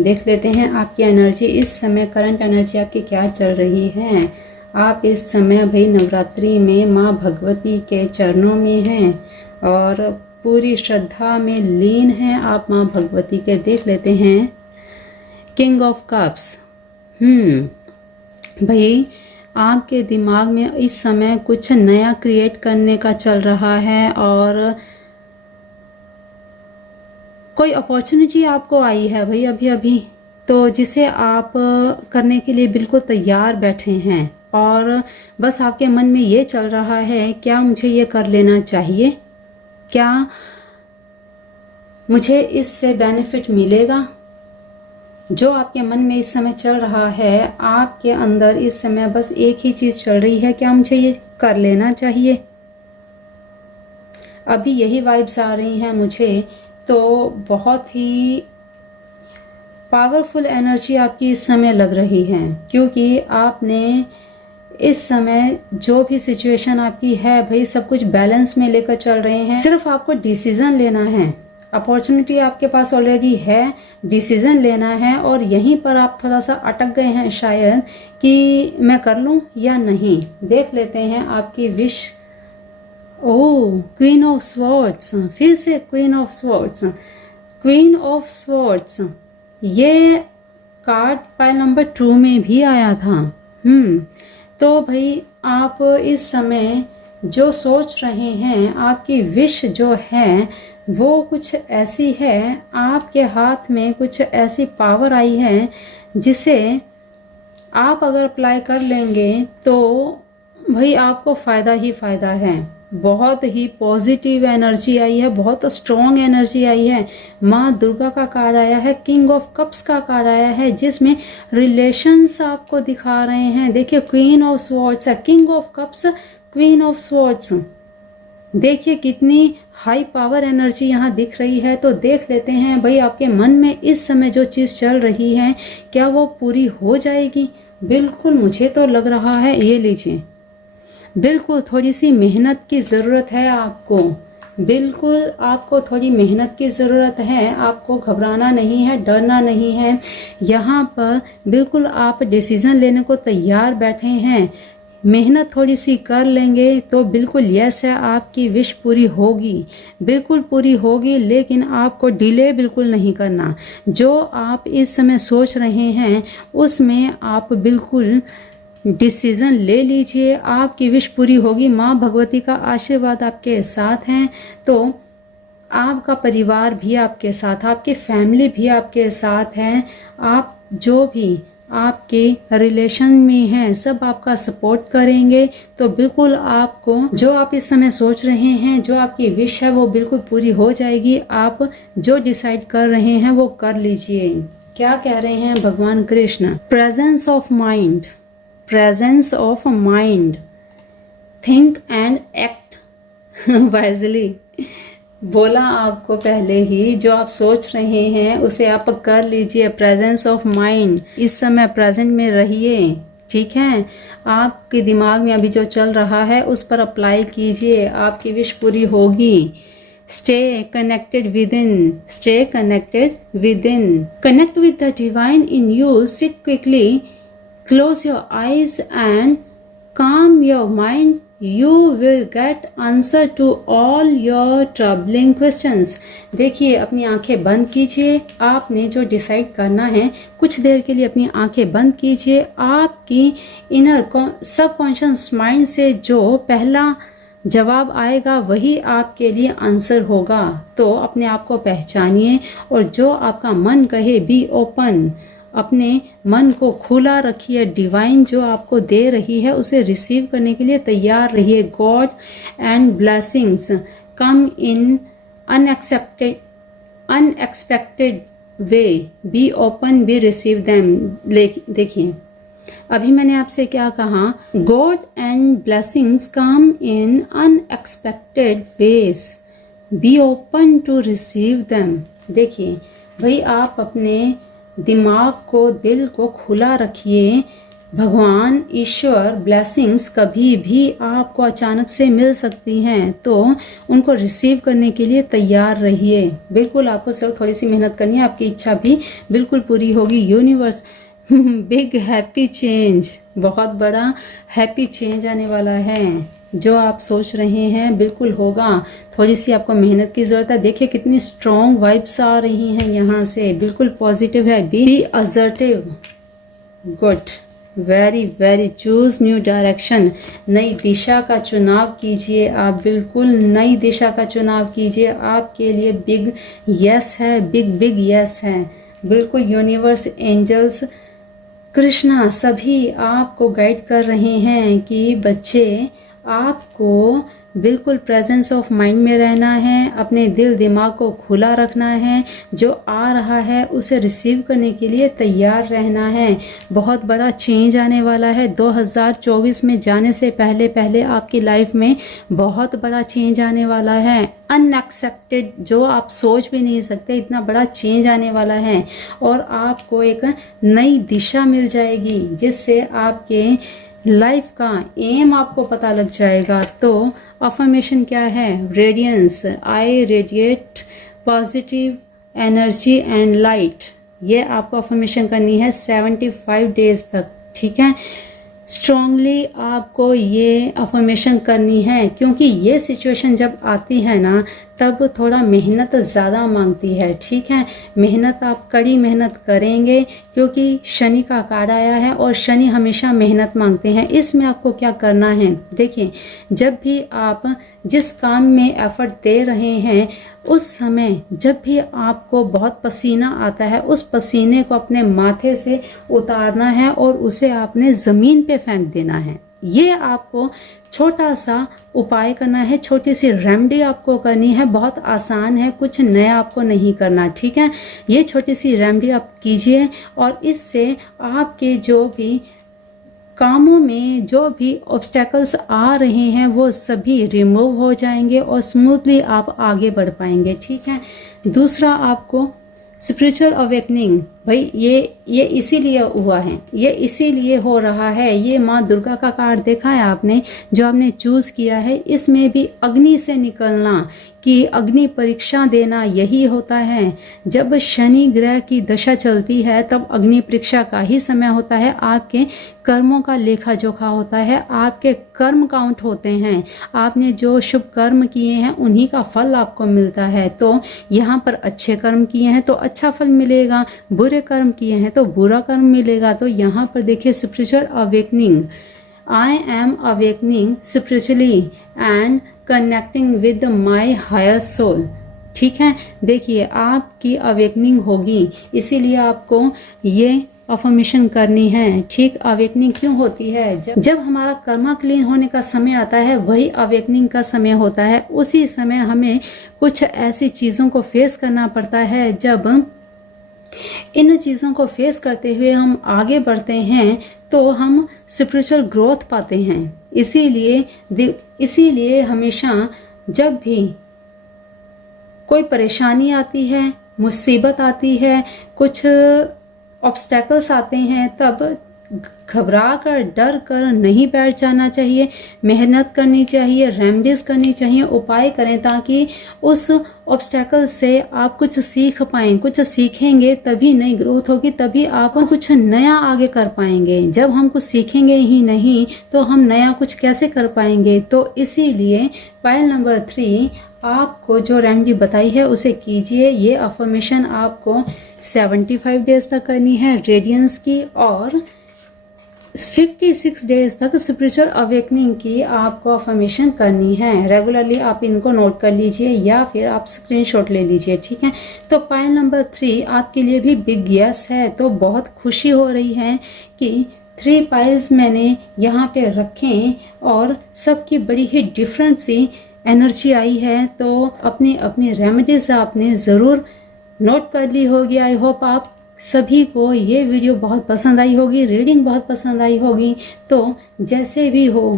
देख लेते हैं आपकी एनर्जी इस समय, करंट एनर्जी आपकी क्या चल रही है। आप इस समय भाई नवरात्रि में माँ भगवती के चरणों में हैं और पूरी श्रद्धा में लीन हैं आप माँ भगवती के। देख लेते हैं किंग ऑफ कप्स। भाई आपके दिमाग में इस समय कुछ नया क्रिएट करने का चल रहा है, और कोई अपॉर्चुनिटी आपको आई है भाई अभी अभी, तो जिसे आप करने के लिए बिल्कुल तैयार बैठे हैं। और बस आपके मन में ये चल रहा है, क्या मुझे ये कर लेना चाहिए, क्या मुझे इससे बेनिफिट मिलेगा। जो आपके मन में इस समय चल रहा है, आपके अंदर इस समय बस एक ही चीज़ चल रही है, क्या मुझे ये कर लेना चाहिए। अभी यही वाइब्स आ रही हैं मुझे। तो बहुत ही पावरफुल एनर्जी आपकी इस समय लग रही है, क्योंकि आपने इस समय जो भी सिचुएशन आपकी है भाई, सब कुछ बैलेंस में लेकर चल रहे हैं। सिर्फ आपको डिसीजन लेना है। अपॉर्चुनिटी आपके पास ऑलरेडी है, डिसीजन लेना है, और यहीं पर आप थोड़ा सा अटक गए हैं शायद कि मैं कर लूं या नहीं। देख लेते हैं आपकी wish. Oh, queen of swords, फिर से queen of swords, queen of swords. ये कार्ड पाइल नंबर 2 में भी आया था। तो भाई आप इस समय जो सोच रहे हैं, आपकी विश जो है वो कुछ ऐसी है, आपके हाथ में कुछ ऐसी पावर आई है जिसे आप अगर अप्लाई कर लेंगे तो भाई आपको फ़ायदा ही फ़ायदा है। बहुत ही पॉजिटिव एनर्जी आई है, बहुत स्ट्रॉन्ग एनर्जी आई है। माँ दुर्गा का कार्ड आया है, किंग ऑफ कप्स का कार्ड आया है, जिसमें रिलेशंस आपको दिखा रहे हैं। देखिए, क्वीन ऑफ स्वॉर्ड्स है, king of cups, queen of swords. देखिए कितनी हाई पावर एनर्जी यहाँ दिख रही है। तो देख लेते हैं भाई आपके मन में इस समय जो चीज़ चल रही है, क्या वो पूरी हो जाएगी। बिल्कुल मुझे तो लग रहा है, ये लीजिए, बिल्कुल थोड़ी सी मेहनत की ज़रूरत है आपको, बिल्कुल आपको थोड़ी मेहनत की ज़रूरत है। आपको घबराना नहीं है, डरना नहीं है। यहाँ पर बिल्कुल आप डिसीज़न लेने को तैयार बैठे हैं। मेहनत थोड़ी सी कर लेंगे तो बिल्कुल यस है, आपकी विश पूरी होगी, बिल्कुल पूरी होगी। लेकिन आपको डिले बिल्कुल नहीं करना। जो आप इस समय सोच रहे हैं उसमें आप बिल्कुल डिसीज़न ले लीजिए, आपकी विश पूरी होगी। माँ भगवती का आशीर्वाद आपके साथ हैं, तो आपका परिवार भी आपके साथ, आपकी फैमिली भी आपके साथ है। आप जो भी आपके रिलेशन में हैं सब आपका सपोर्ट करेंगे। तो बिल्कुल आपको जो आप इस समय सोच रहे हैं, जो आपकी विश है वो बिल्कुल पूरी हो जाएगी। आप जो डिसाइड कर रहे हैं वो कर लीजिए। क्या कह रहे हैं भगवान Krishna? Presence of mind, presence of mind, think and act wisely. बोला आपको पहले ही, जो आप सोच रहे हैं उसे आप कर लीजिए। प्रेजेंस ऑफ माइंड, इस समय प्रेजेंट में रहिए, ठीक है। आपके दिमाग में अभी जो चल रहा है उस पर अप्लाई कीजिए, आपकी विश पूरी होगी। Stay connected within, stay connected within, connect with the divine in you. Sit quickly, close your eyes and calm your mind. You will get answer to all your troubling questions. देखिए, अपनी आंखें बंद कीजिए। आपने जो डिसाइड करना है कुछ देर के लिए अपनी आंखें बंद कीजिए। आपकी इनर सबकॉन्शियस माइंड से जो पहला जवाब आएगा वही आपके लिए आंसर होगा। तो अपने आप को पहचानिए और जो आपका मन कहे, बी ओपन, अपने मन को खुला रखिए। डिवाइन जो आपको दे रही है उसे रिसीव करने के लिए तैयार रहिए। God and blessings come in unexpected way, be open, be receive them. देखिए, अभी मैंने आपसे क्या कहा? God and blessings come in unexpected ways, be open to receive them. देखिए भाई, आप अपने दिमाग को, दिल को खुला रखिए। भगवान, ईश्वर, ब्लेसिंग्स कभी भी आपको अचानक से मिल सकती हैं, तो उनको रिसीव करने के लिए तैयार रहिए। बिल्कुल आपको सिर्फ थोड़ी सी मेहनत करनी है, आपकी इच्छा भी बिल्कुल पूरी होगी। यूनिवर्स, बिग हैप्पी चेंज, बहुत बड़ा हैप्पी चेंज आने वाला है। जो आप सोच रहे हैं बिल्कुल होगा। थोड़ी सी आपको मेहनत की ज़रूरत है। देखिए कितनी स्ट्रॉन्ग वाइब्स आ रही हैं यहाँ से, बिल्कुल पॉजिटिव है। Be assertive, good, very very. Choose new direction, नई दिशा का चुनाव कीजिए। आप बिल्कुल नई दिशा का चुनाव कीजिए। आपके लिए बिग यस है, बिग बिग यस है। बिल्कुल यूनिवर्स, एंजल्स, कृष्णा सभी आपको गाइड कर रहे हैं कि बच्चे, आपको बिल्कुल प्रेजेंस ऑफ माइंड में रहना है, अपने दिल दिमाग को खुला रखना है। जो आ रहा है उसे रिसीव करने के लिए तैयार रहना है। बहुत बड़ा चेंज आने वाला है 2024 में। जाने से पहले पहले आपकी लाइफ में बहुत बड़ा चेंज आने वाला है। अनएक्सपेक्टेड, जो आप सोच भी नहीं सकते, इतना बड़ा चेंज आने वाला है। और आपको एक नई दिशा मिल जाएगी जिससे आपके लाइफ का एम आपको पता लग जाएगा। तो अफर्मेशन क्या है? Radiance, I radiate positive energy and light. ये आपको अफर्मेशन करनी है 75 डेज तक, ठीक है। स्ट्रांगली आपको ये अफर्मेशन करनी है, क्योंकि ये सिचुएशन जब आती है ना तब थोड़ा मेहनत ज़्यादा मांगती है, ठीक है। मेहनत, आप कड़ी मेहनत करेंगे क्योंकि शनि का कार्ड आया है और शनि हमेशा मेहनत मांगते हैं। इसमें आपको क्या करना है? देखिए, जब भी आप जिस काम में एफर्ट दे रहे हैं उस समय जब भी आपको बहुत पसीना आता है, उस पसीने को अपने माथे से उतारना है और उसे आपने ज़मीन पे फेंक देना है। ये आपको छोटा सा उपाय करना है, छोटी सी रेमेडी आपको करनी है। बहुत आसान है, कुछ नया आपको नहीं करना, ठीक है। ये छोटी सी रेमेडी आप कीजिए और इससे आपके जो भी कामों में जो भी ऑब्स्टेकल्स आ रहे हैं वो सभी रिमूव हो जाएंगे और स्मूथली आप आगे बढ़ पाएंगे, ठीक है। दूसरा, आपको स्पिरिचुअल अवेकनिंग, भाई ये इसीलिए हुआ है, ये इसीलिए हो रहा है। ये माँ दुर्गा का कार्ड देखा है आपने, जो आपने चूज़ किया है, इसमें भी अग्नि से निकलना, कि अग्नि परीक्षा देना यही होता है। जब शनि ग्रह की दशा चलती है तब अग्नि परीक्षा का ही समय होता है। आपके कर्मों का लेखा जोखा होता है, आपके कर्म काउंट होते हैं। आपने जो शुभ कर्म किए हैं उन्हीं का फल आपको मिलता है। तो यहाँ पर अच्छे कर्म किए हैं तो अच्छा फल मिलेगा, बुरे कर्म किए हैं तो बुरा कर्म मिलेगा। तो यहाँ पर देखिए spiritual awakening, I am awakening spiritually and connecting with my higher soul. ठीक है, देखिए आपकी अवेकनिंग होगी, इसीलिए आपको ये अफर्मेशन करनी है। ठीक, अवेकनिंग क्यों होती है? जब हमारा कर्मा क्लीन होने का समय आता है वही अवेकनिंग का समय होता है। उसी समय हमें कुछ ऐसी चीज़ों को फेस करना पड़ता है। जब इन चीज़ों को फेस करते हुए हम आगे बढ़ते हैं तो हम स्पिरिचुअल ग्रोथ पाते हैं। इसीलिए हमेशा जब भी कोई परेशानी आती है, मुसीबत आती है, कुछ ऑब्स्टेकल्स आते हैं, तब घबरा कर, डर कर नहीं बैठ जाना चाहिए। मेहनत करनी चाहिए, रेमेडीज करनी चाहिए, उपाय करें ताकि उस ऑब्स्टेकल से आप कुछ सीख पाएं। कुछ सीखेंगे तभी नई ग्रोथ होगी, तभी आप कुछ नया आगे कर पाएंगे। जब हम कुछ सीखेंगे ही नहीं तो हम नया कुछ कैसे कर पाएंगे? तो इसीलिए पायल नंबर 3 आपको जो रेमेडी बताई है उसे कीजिए। ये अफर्मेशन आपको 75 डेज तक करनी है रेडियंस की, और 56 डेज तक स्पिरिचुअल अवेकनिंग की आपको अफर्मेशन करनी है। रेगुलरली आप इनको नोट कर लीजिए या फिर आप स्क्रीनशॉट ले लीजिए। ठीक है, तो पायल नंबर 3 आपके लिए भी बिग यस है। तो बहुत खुशी हो रही है कि 3 पाइल्स मैंने यहाँ पे रखे और सबकी बड़ी ही डिफरेंट सी एनर्जी आई है। तो अपनी अपनी रेमेडीज आपने ज़रूर नोट कर ली होगी। आई होप आप सभी को ये वीडियो बहुत पसंद आई होगी, रीडिंग बहुत पसंद आई होगी। तो जैसे भी हो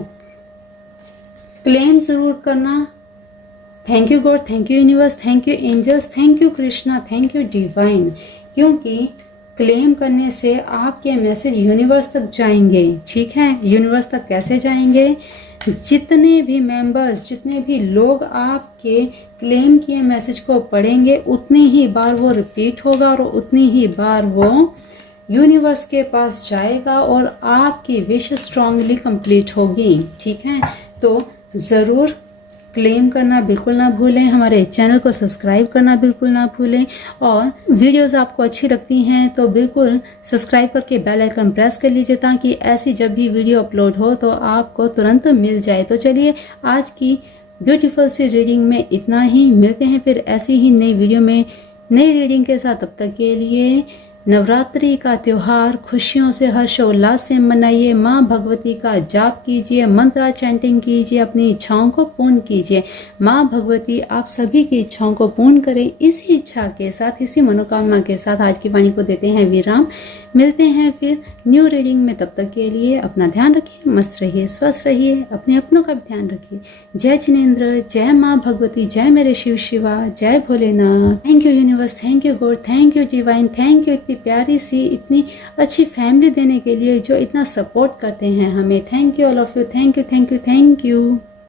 क्लेम ज़रूर करना। Thank you God, thank you universe, thank you angels, thank you Krishna, thank you divine, क्योंकि क्लेम करने से आपके मैसेज यूनिवर्स तक जाएंगे। ठीक है, यूनिवर्स तक कैसे जाएंगे? जितने भी मेंबर्स, जितने भी लोग आपके क्लेम किए मैसेज को पढ़ेंगे उतनी ही बार वो रिपीट होगा और उतनी ही बार वो यूनिवर्स के पास जाएगा और आपकी विश स्ट्रांगली कंप्लीट होगी। ठीक है, तो ज़रूर क्लेम करना बिल्कुल ना भूलें, हमारे चैनल को सब्सक्राइब करना बिल्कुल ना भूलें, और वीडियोस आपको अच्छी लगती हैं तो बिल्कुल सब्सक्राइब करके बेल आइकन प्रेस कर लीजिए ताकि ऐसी जब भी वीडियो अपलोड हो तो आपको तुरंत मिल जाए। तो चलिए आज की ब्यूटीफुल सी रीडिंग में इतना ही। मिलते हैं फिर ऐसी ही नई वीडियो में नई रीडिंग के साथ। तब तक के लिए नवरात्रि का त्योहार खुशियों से, हर्षोल्लास से मनाइए। माँ भगवती का जाप कीजिए, मंत्रा चैंटिंग कीजिए, अपनी इच्छाओं को पूर्ण कीजिए। माँ भगवती आप सभी की इच्छाओं को पूर्ण करें। इसी इच्छा के साथ, इसी मनोकामना के साथ आज की वाणी को देते हैं विराम। मिलते हैं फिर न्यू रीडिंग में। तब तक के लिए अपना ध्यान रखिए, मस्त रहिए, स्वस्थ रहिए, अपने अपनों का भी ध्यान रखिए। जय जिनेंद्र, जय माँ भगवती, जय मेरे शिव शिवा, जय Bholenath. Thank you universe, thank you God, thank you divine, thank you इतनी प्यारी सी, इतनी अच्छी फैमिली देने के लिए जो इतना सपोर्ट करते हैं हमें। Thank you all of you, thank you, thank you, thank you.